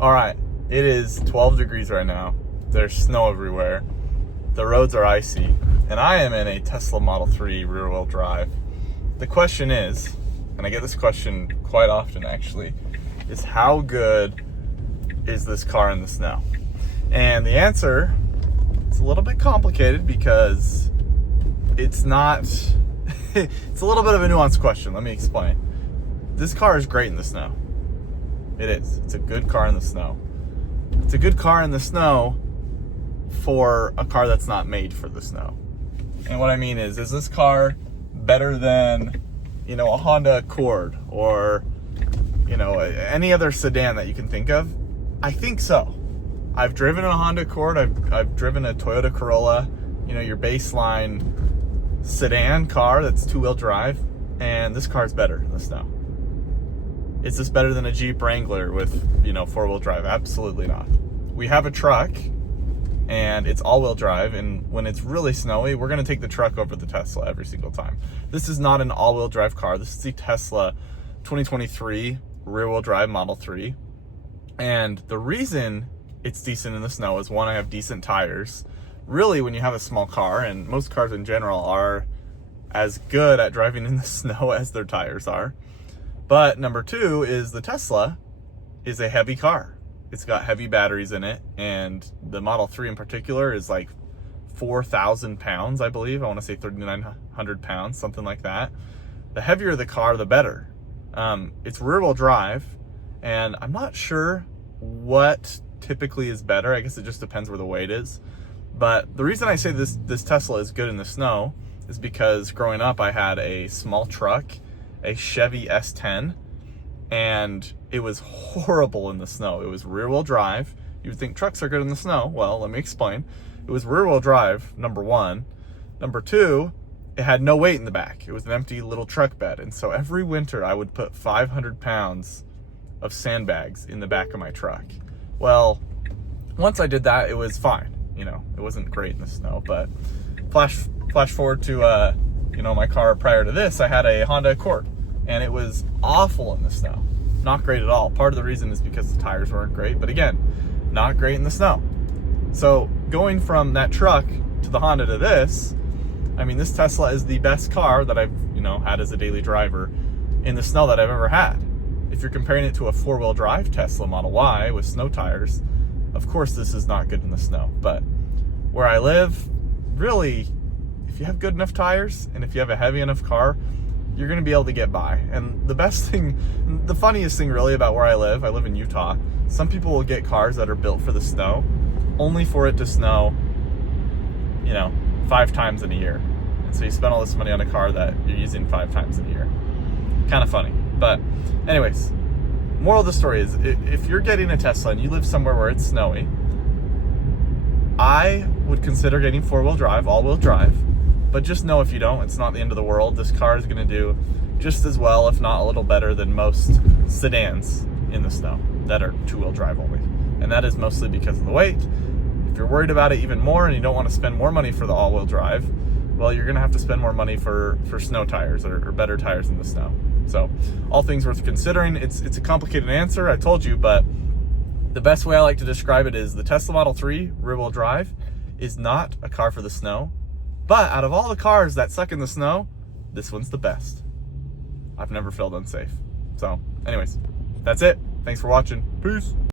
All right, it is 12 degrees right now. There's snow everywhere. The roads are icy, and I am in a Tesla Model 3 rear-wheel drive. The question is, and I get this question quite often actually, is how good is this car in the snow? And the answer, it's a little bit complicated because it's not, it's a little bit of a nuanced question. Let me explain. This car is great in the snow. It is. It's a good car in the snow. It's a good car in the snow for a car that's not made for the snow. And what I mean is this car better than, a Honda Accord or, any other sedan that you can think of? I think so. I've driven a Honda Accord. I've driven a Toyota Corolla, your baseline sedan car that's two-wheel drive, and this car's better in the snow. Is this better than a Jeep Wrangler with, four-wheel drive? Absolutely not. We have a truck, and it's all-wheel drive, and when it's really snowy, we're going to take the truck over the Tesla every single time. This is not an all-wheel drive car. This is the Tesla 2023 rear-wheel drive Model 3, and the reason it's decent in the snow is, one, I have decent tires. Really, when you have a small car, and most cars in general are as good at driving in the snow as their tires are. But number two is the Tesla is a heavy car. It's got heavy batteries in it, and the Model 3 in particular is like 4,000 pounds, I believe. I want to say 3,900 pounds, something like that. The heavier the car, the better. It's rear-wheel drive, and I'm not sure what typically is better. I guess it just depends where the weight is. But the reason I say this Tesla is good in the snow is because growing up I had a small truck, a Chevy S10, and it was horrible in the snow. It was rear-wheel drive. You would think trucks are good in the snow. Well, let me explain. It was rear-wheel drive, number one. Number two, it had no weight in the back. It was an empty little truck bed. And so every winter I would put 500 pounds of sandbags in the back of my truck. Well, once I did that, it was fine. It wasn't great in the snow, but flash forward to, my car prior to this, I had a Honda Accord, and it was awful in the snow. Not great at all. Part of the reason is because the tires weren't great, but again, not great in the snow. So going from that truck to the Honda to this, this Tesla is the best car that I've, had as a daily driver in the snow that I've ever had. If you're comparing it to a four-wheel drive Tesla Model Y with snow tires, of course this is not good in the snow. But where I live, really, if you have good enough tires and if you have a heavy enough car, you're going to be able to get by. And the funniest thing really about where I live in Utah, some people will get cars that are built for the snow, only for it to snow, 5 times in a year. And so you spend all this money on a car that you're using 5 times in a year. Kind of funny. But anyways, moral of the story is, if you're getting a Tesla and you live somewhere where it's snowy, I would consider getting four-wheel drive, all-wheel drive. But just know, if you don't, it's not the end of the world. This car is going to do just as well, if not a little better, than most sedans in the snow that are two-wheel drive only. And that is mostly because of the weight. If you're worried about it even more and you don't want to spend more money for the all-wheel drive, well, you're going to have to spend more money for snow tires or better tires in the snow. So all things worth considering. It's a complicated answer, I told you, but the best way I like to describe it is the Tesla Model 3 rear-wheel drive is not a car for the snow. But out of all the cars that suck in the snow, this one's the best. I've never felt unsafe. So anyways, that's it. Thanks for watching. Peace.